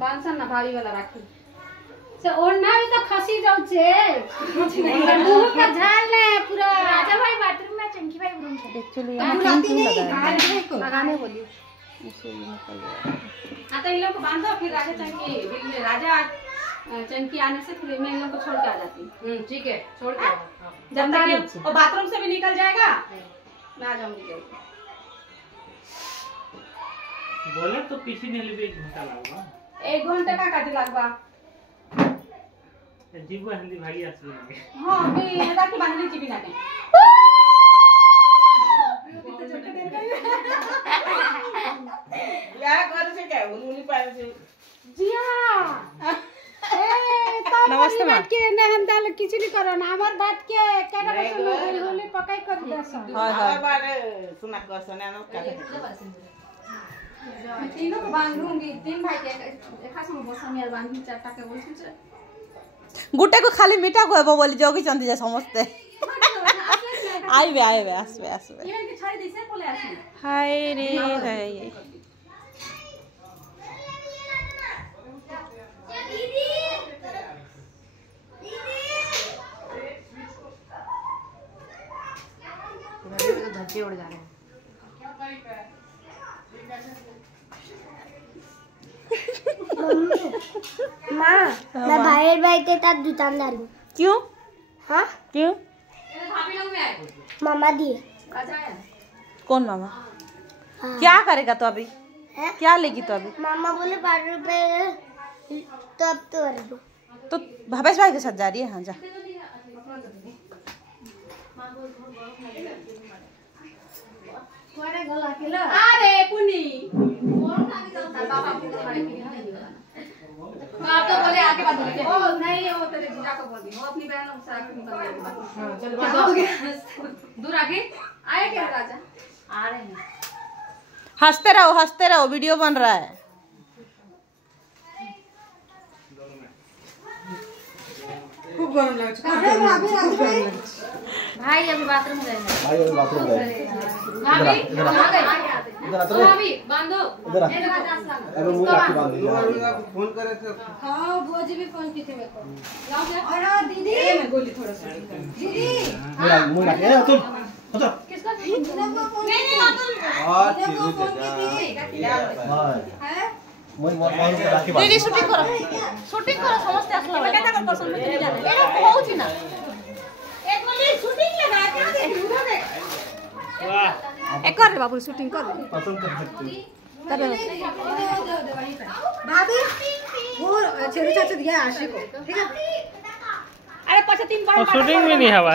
बांसन ना भारी वाला राखी से ओढ़ना भी तो खसी जाऊ छे मुंह का झाल ने पूरा राजा भाई बाथरूम में चंकी भाई रूम से एक्चुअली यहां क्यों लगाने बोली हां तो इन लोग को बांधो फिर राजा चंकी राजा चंकी आने से फिर मैं इन लोग को छोड़ के आ जाती हूं। ठीक है छोड़ के जब तक और बाथरूम से भी निकल जाएगा मैं आ जाऊंगी। बोले तो पीछे नहीं ले 1 घंटा लगवा 1 घंटा का काटे लगवा जीव हिंदी भाई आसबे हां बे हटा के बांधली जीबी ना या कर से क्या उनी पाए से जिया ए नमस्ते मां के ने हम दाल खिचड़ी करो ना हमर बात के केना बसन होली पकाई कर दस हां बारे सुना कर सने न का तीनों को बांधूंगी 3 भाई के एक खास में बसन यार बांधी 4टा के बोल छ गुटे को खाली मीठा को बोली जोगी चंदी जा समझते आइबे आसबे इवन के छाड़ी दिसे बोले आसी हाय रे हाय धज्जे उड़ जा रहे हैं माँ मैं बाहर बैठे तब दुकानदार हूँ। क्यों हाँ क्यों मामा दिए। कौन मामा हाँ। क्या करेगा तो अभी है? क्या लेगी तो अभी मामा बोले 12 रुपए तो अब तो कर दो। तो भवेश भाई के साथ जा रही है। हाँ जा अरे पुनी आप तो बोले आके बात बोले ओ नहीं वो तेरे जीजा को बोल दी वो अपनी बहन लोग से आके निकल गए चल दूर आगे आए क्या राजा आ रहे हैं। हंसते रहो वीडियो बन रहा है। खूब गरम लगे भाई अभी बाथरूम जाएंगे भाभी भाभी आ गए भाभी बांधो इधर आ। ये राजा अस्सलाम अबे मुंह लाके बांध फोन करे थे हां भोजी भी फोन की थी मेरे को लाओ से और दीदी मैं गोली थोड़ा सा दीदी मुंह लाके तुम उधर किसका नहीं नहीं और हां है मुंह लाके बांध दीदी शूटिंग करो समझते असला कहता कर पसंद नहीं जाने एरा बहुत ही ना एक गोली शूटिंग लगा क्या देख उधर देख वाह एक कर बाबू शूटिंग कर पसंद कर सकते हो। भाभी वो छेड़ू चाचा दिया आशी को ठीक है अरे 5 3 बार शूटिंग में नहीं हवा